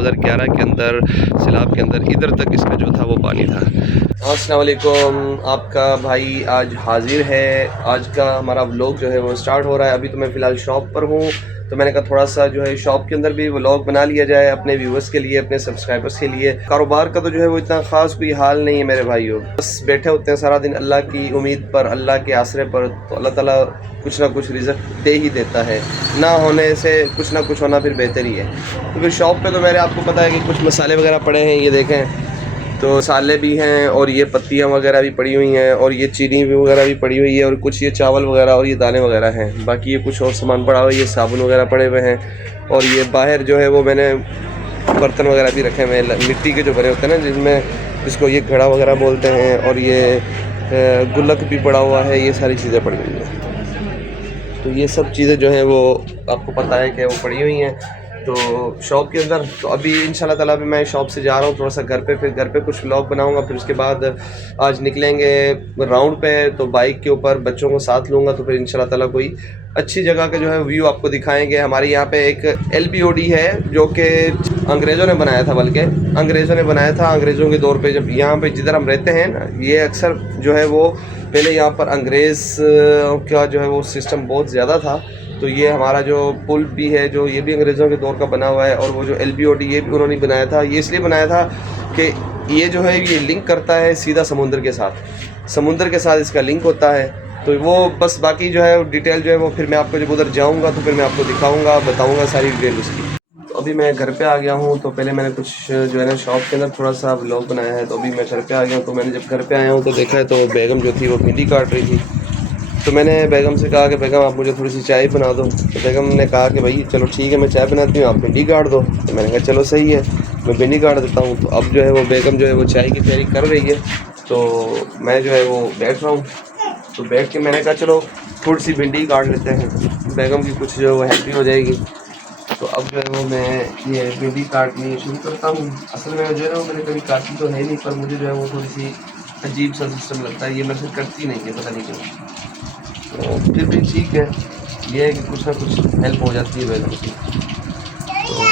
2011 के अंदर सैलाब के अंदर इधर तक इसका जो था वो पानी था। अस्सलाम वालेकुम, आपका भाई आज हाजिर है। आज का हमारा व्लॉग जो है वो स्टार्ट हो रहा है। अभी तो मैं फ़िलहाल शॉप पर हूँ, तो मैंने कहा थोड़ा सा जो है शॉप के अंदर भी व्लॉग बना लिया जाए अपने व्यूअर्स के लिए, अपने सब्सक्राइबर्स के लिए। कारोबार का तो जो है वो इतना ख़ास कोई हाल नहीं है मेरे भाइयों, बस बैठे होते हैं सारा दिन अल्लाह की उम्मीद पर, अल्लाह के आसरे पर। तो अल्लाह ताला कुछ ना कुछ रिज़्क़ दे ही देता है, ना होने से कुछ ना कुछ होना फिर बेहतर ही है। तो फिर शॉप पे तो मेरे आपको पता है कि कुछ मसाले वगैरह पड़े हैं, ये देखें, तो मसाले भी हैं और ये पत्तियाँ वगैरह भी पड़ी हुई हैं और ये चीनी भी वगैरह भी पड़ी हुई है और कुछ ये चावल वगैरह और ये दालें वगैरह हैं। बाकी ये कुछ और सामान पड़ा हुआ है, ये साबुन वगैरह पड़े हुए हैं और ये बाहर जो है वो मैंने बर्तन वगैरह भी रखे हुए हैं मिट्टी के जो बने होते हैं ना, जिसमें जिसको ये घड़ा वगैरह बोलते हैं, और ये गुल्लक भी पड़ा हुआ है। ये सारी चीज़ें पड़ी हुई हैं, तो ये सब चीज़ें जो हैं वो आपको पता है कि वो पड़ी हुई हैं तो शॉप के अंदर। तो अभी इंशाल्लाह ताला भी मैं शॉप से जा रहा हूँ थोड़ा सा घर पे, फिर घर पे कुछ व्लॉग बनाऊंगा। फिर उसके बाद आज निकलेंगे राउंड पे, तो बाइक के ऊपर बच्चों को साथ लूँगा, तो फिर इंशाल्लाह ताला कोई अच्छी जगह का जो है व्यू आपको दिखाएंगे। हमारे यहाँ पे एक LBOD है जो कि अंग्रेज़ों ने बनाया था, बल्कि अंग्रेज़ों ने बनाया था। अंग्रेज़ों के दौर पे जब यहाँ पे जिधर हम रहते हैं ना, ये अक्सर जो है वो पहले यहाँ पर अंग्रेज़ का जो है वो सिस्टम बहुत ज़्यादा था। तो ये हमारा जो पुल भी है जो ये भी अंग्रेज़ों के दौर का बना हुआ है, और वो जो LBOD ये भी उन्होंने बनाया था। ये इसलिए बनाया था कि ये जो है ये लिंक करता है सीधा समुद्र के साथ इसका लिंक होता है। तो वो बस बाकी जो है डिटेल जो है वो फिर मैं आपको जब उधर जाऊंगा तो फिर मैं आपको दिखाऊंगा, बताऊंगा सारी डिटेल उसकी। तो अभी मैं घर पे आ गया हूँ, तो पहले मैंने कुछ जो है ना शॉप के अंदर थोड़ा सा व्लॉग बनाया है। तो अभी मैं घर पे आ गया हूँ, तो मैंने जब घर पे आया हूँ तो देखा है तो बेगम जो थी वो भिंडी काट रही थी। तो मैंने बेगम से कहा कि बेगम आप मुझे थोड़ी सी चाय बना दो। तो बेगम ने कहा कि भाई चलो ठीक है मैं चाय बनाती हूँ, आप भिंडी काट दो। तो मैंने कहा चलो सही है, मैं भिंडी काट देता हूँ। तो अब जो है वो बेगम जो है वो चाय की तैयारी कर रही है, तो मैं जो है वो बैठ रहा हूँ। तो बैठ के मैंने कहा चलो थोड़ी सी भिंडी काट लेते हैं, बेगम की कुछ जो है वो हेल्प हो जाएगी। तो अब जो है वो मैं ये भिंडी काटनी शुरू करता हूँ। असल में जो है वो मैंने कभी काटी तो है नहीं, पर मुझे जो है वो थोड़ी सी अजीब सा सिस्टम लगता है, ये मेरे से करती नहीं है, पता नहीं क्यों। तो फिर भी ठीक है, ये है कि कुछ ना कुछ हेल्प हो जाती है बेगम की। तो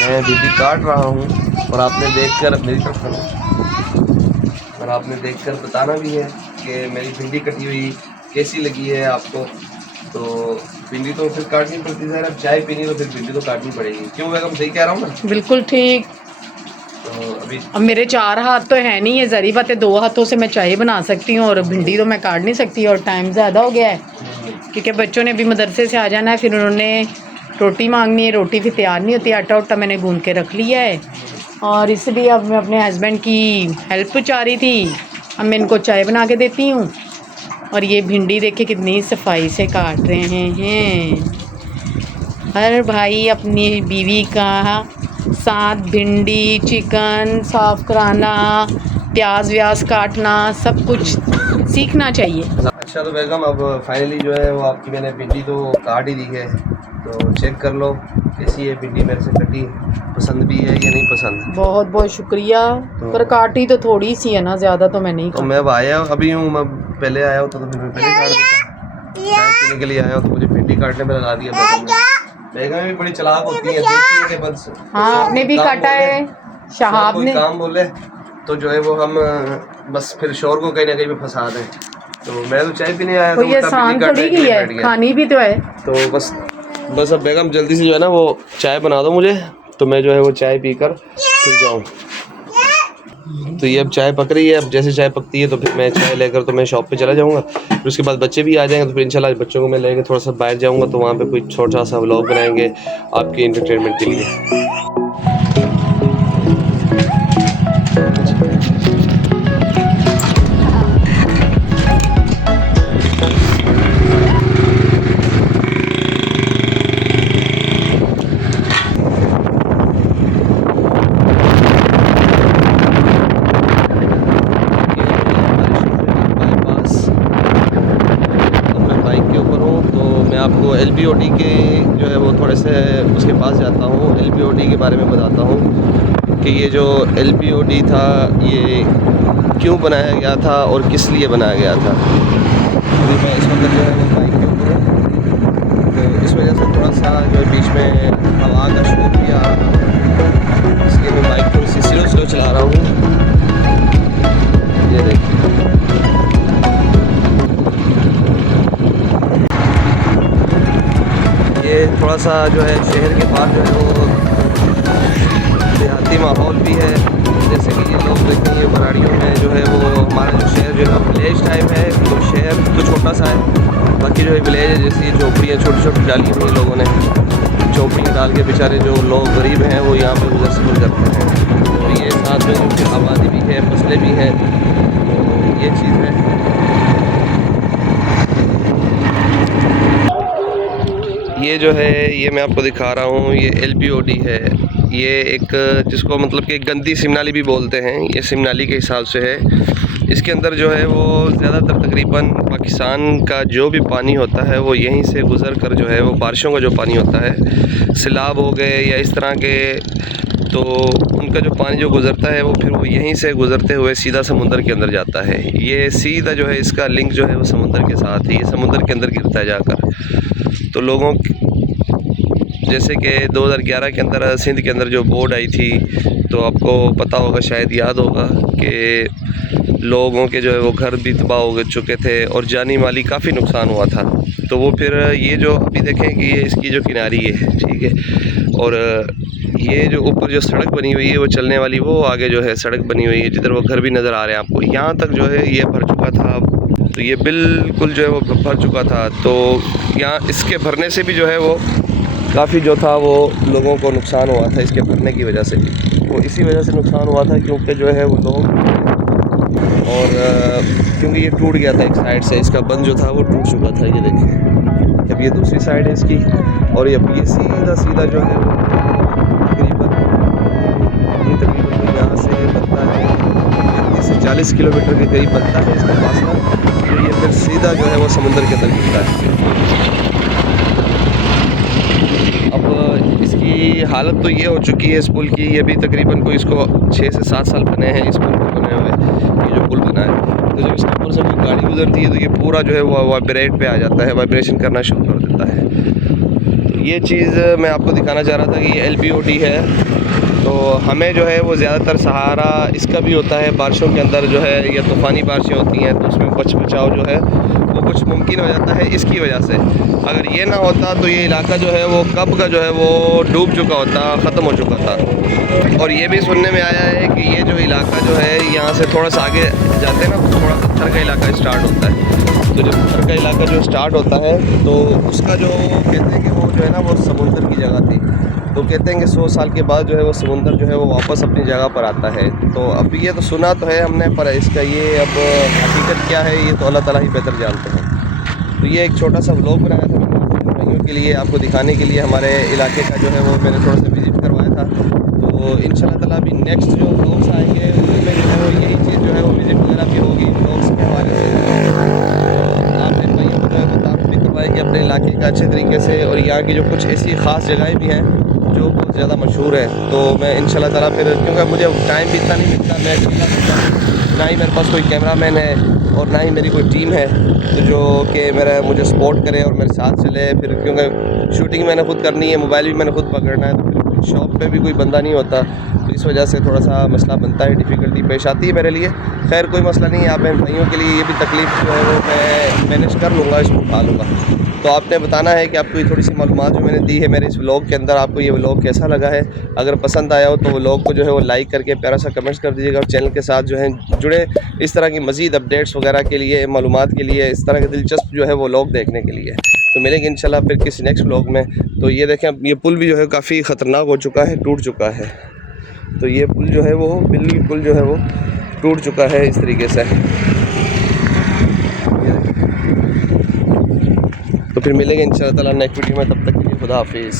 मैं भिंडी काट रहा हूँ और आपने देखकर मेरी तरफ करो, और आपने देखकर बताना भी है कि मेरी भिंडी कटी हुई कैसी लगी है आपको। तो भिंडी तो फिर काटनी पड़ती है, अब चाय पीनी तो फिर भिंडी तो काटनी पड़ेगी। क्यों बेगम, सही कह रहा हूँ ना? बिल्कुल ठीक। तो अभी अब मेरे 4 हाथ तो है नहीं, ये ज़री बात है, 2 हाथों से मैं चाय बना सकती हूँ और भिंडी तो मैं काट नहीं सकती। और टाइम ज़्यादा हो गया है क्योंकि बच्चों ने भी मदरसे से आ जाना है, फिर उन्होंने रोटी मांगनी है, रोटी भी तैयार नहीं होती, आटा उटा मैंने गूंद के रख लिया है। और इसलिए अब मैं अपने हस्बैंड की हेल्प चाह रही थी, अब मैं इनको चाय बना के देती हूँ। और ये भिंडी देखे कितनी सफाई से काट रहे हैं। हर भाई अपनी बीवी का साथ भिंडी, चिकन साफ़ कराना, प्याज व्याज काटना, सब कुछ सीखना चाहिए। अच्छा, तो बेगम अब फाइनली जो है वो आपकी मैंने भिंडी तो काट ही दी है, तो चेक कर लो कैसी है भिंडी मेरे से कटी, पसंद भी है या नहीं पसंद। बहुत बहुत शुक्रिया। तो पर काटी तो थोड़ी सी है ना, ज़्यादा तो मैं नहीं। तो मैं अब आया अभी हूँ, मैं पहले आया होता तो फिर मैं पहले काट देता। चाय पीने के लिए आया हूँ तो मुझे भिंडी काटने में लगा दिया बेगम ने। बेगम भी बड़ी चालाक होती है, देखती है कि बस हाँ, आपने भी काटा है, शहाब ने काम बोले तो जो है वो हम बस फिर शोर को कहीं ना कहीं में फंसा दें। तो मैं तो चाय पीने आया, कोई आसान थोड़ी की है, खानी भी तो है। तो बस अब बेगम जल्दी से जो है ना वो चाय बना दो मुझे, तो मैं जो है वो चाय पीकर फिर जाऊँ। तो ये अब चाय पक रही है, अब जैसे चाय पकती है तो फिर मैं चाय लेकर तो मैं शॉप पे चला जाऊंगा। फिर उसके बाद बच्चे भी आ जाएंगे, तो फिर इंशाल्लाह बच्चों को मैं लेकर थोड़ा सा बाहर जाऊंगा, तो वहाँ पे कोई छोटा सा व्लॉग बनाएंगे आपके एंटरटेनमेंट के लिए। आपको LBOD के जो है वो थोड़े से उसके पास जाता हूँ, LBOD के बारे में बताता हूँ कि ये जो LBOD था ये क्यों बनाया गया था और किस लिए बनाया गया था। अभी मैं इस वक्त जो है वो बाइक के ऊपर हूँ, तो इस वजह से थोड़ा सा जो है बीच में हवा का शोर किया, सा जो है शहर के बाहर जो है वो देहाती माहौल भी है। जैसे कि ये लोग देखेंगे बराड़ियों में जो है वो हमारा जो शहर जो है विलेज टाइप है, तो शहर तो छोटा सा है, बाकी जो है विलेज है। जैसे ये झोपड़ियाँ छोटी छोटी डाली हुई लोगों ने, झोपड़ियाँ डाल के बेचारे जो लोग गरीब हैं वो यहाँ पे गुजर से गुजरते हैं। तो ये साथ में उनकी आबादी भी है, फसलें भी हैं, तो ये चीज़ है। ये जो है ये मैं आपको दिखा रहा हूँ, ये LBOD है। ये एक जिसको मतलब कि गंदी सिमनाली भी बोलते हैं, ये सिमनाली के हिसाब से है। इसके अंदर जो है वो ज़्यादातर तकरीबन पाकिस्तान का जो भी पानी होता है वो यहीं से गुज़र कर जो है वो बारिशों का जो पानी होता है, सैलाब हो गए या इस तरह के, तो उनका जो पानी जो गुज़रता है वो फिर वो यहीं से गुज़रते हुए सीधा समुंदर के अंदर जाता है। ये सीधा जो है इसका लिंक जो है वो समुंदर के साथ है, ये समुंदर के अंदर गिरता है जाकर। तो लोगों जैसे कि 2011 के अंदर सिंध के अंदर जो बोर्ड आई थी, तो आपको पता होगा, शायद याद होगा कि लोगों के जो है वो घर भी तबाह हो चुके थे और जानी माली काफ़ी नुकसान हुआ था। तो वो फिर ये जो अभी देखें कि ये इसकी जो किनारी है, ठीक है, और ये जो ऊपर जो सड़क बनी हुई है वो चलने वाली, वो आगे जो है सड़क बनी हुई है जिधर वो घर भी नज़र आ रहे हैं आपको, यहाँ तक जो है ये भर चुका था। तो ये बिल्कुल जो है वो भर चुका था। तो यहाँ इसके भरने से भी जो है वो काफ़ी जो था वो लोगों को नुकसान हुआ था, इसके भरने की वजह से। वो इसी वजह से नुकसान हुआ था क्योंकि जो है वो लोग, और क्योंकि ये टूट गया था एक साइड से, इसका बंद जो था वो टूट चुका था। ये देखिए, अब ये दूसरी साइड है इसकी, और ये सीधा सीधा जो है वो तकरीबन यहाँ से बनता है 30 से 40 किलोमीटर के करीब बनता है इसका फासला। तो ये फिर सीधा जो है वो समुंदर के अंदर गिरता है। अब इसकी हालत तो ये हो चुकी है इस पुल की, ये भी तकरीबन कोई इसको 6 से 7 साल बने हैं इस पुल को बने हुए, ये जो पुल बना है। तो जब इसके ऊपर से कोई गाड़ी गुजरती है तो ये पूरा जो है वो वाइब्रेट पे आ जाता है, वाइब्रेशन करना शुरू कर देता है। तो ये चीज़ मैं आपको दिखाना चाह रहा था कि ये LBOD है। तो हमें जो है वो ज़्यादातर सहारा इसका भी होता है, बारिशों के अंदर जो है या तूफ़ानी बारिशें होती हैं तो उसमें बचाव जो है वो कुछ मुमकिन हो जाता है इसकी वजह से। अगर ये ना होता तो ये इलाका जो है वो कब का जो है वो डूब चुका होता, ख़त्म हो चुका था। और ये भी सुनने में आया है कि ये जो इलाका जो है यहाँ से थोड़ा सा आगे जाते हैं ना तो थोड़ा पत्थर का इलाका स्टार्ट होता है। तो जब पत्थर का इलाका जो स्टार्ट होता है तो उसका जो कहते हैं कि वो जो है ना वो समुंदर की जगह थी। तो कहते हैं कि 100 साल के बाद जो है वो समुंदर जो है वो वापस अपनी जगह पर आता है। तो अब ये तो सुना तो है हमने, पर इसका ये अब हकीकत क्या है ये तो अल्लाह ताला ही बेहतर जानते हैं। तो ये एक छोटा सा व्लॉग बनाया था मैंने भाइयों के लिए, आपको दिखाने के लिए हमारे इलाके का जो है वो मैंने थोड़ा सा विज़िट करवाया था। तो इंशाल्लाह ताला अभी नेक्स्ट जो व्लॉग्स आएंगे उनमें जो है वो यही चीज़ जो है वो विज़िट वगैरह भी होगी व्लॉग्स के हवाले से। आप मेरे भाइयों को जो है वो तारुफ़ भी करवाएंगे अपने इलाके का अच्छे तरीके से, और यहाँ की जो कुछ ऐसी ख़ास जगहें भी हैं जो बहुत ज़्यादा मशहूर है। तो मैं इंशाल्लाह ताला फिर, क्योंकि मुझे टाइम भी इतना नहीं मिलता, मैं अकेला होता हूँ, ना ही मेरे पास कोई कैमरामैन है और ना ही मेरी कोई टीम है तो जो कि मेरा मुझे सपोर्ट करे और मेरे साथ चले। फिर क्योंकि शूटिंग मैंने खुद करनी है, मोबाइल भी मैंने खुद पकड़ना है, तो फिर शॉप पे भी कोई बंदा नहीं होता, तो इस वजह से थोड़ा सा मसला बनता है, डिफ़िकल्टी पेश आती है मेरे लिए। खैर कोई मसला नहीं है, आप मेरे भाइयों के लिए ये भी तकलीफ़ जो है वो मैं मैनेज कर लूँगा, इसको उठा लूँगा। तो आपने बताना है कि आपको ये थोड़ी सी मालूमात जो मैंने दी है मेरे इस व्लॉग के अंदर, आपको ये व्लॉग कैसा लगा है। अगर पसंद आया हो तो व्लॉग को जो है वो लाइक करके प्यारा सा कमेंट्स कर दीजिएगा, और चैनल के साथ जो है जुड़े इस तरह की मज़ीद अपडेट्स वगैरह के लिए, मालूमात के लिए, इस तरह के दिलचस्प जो है वो व्लॉग देखने के लिए। तो मिलेंगे इंशाल्लाह फिर किसी नेक्स्ट व्लॉग में। तो ये देखें, ये पुल भी जो है काफ़ी ख़तरनाक हो चुका है, टूट चुका है। तो ये पुल जो है वो बिल्कुल जो है वो टूट चुका है इस तरीके से। तो फिर मिलेंगे इंशाल्लाह ताला नेक्स्ट वीडियो में, तब तक के लिए खुदा हाफिज़।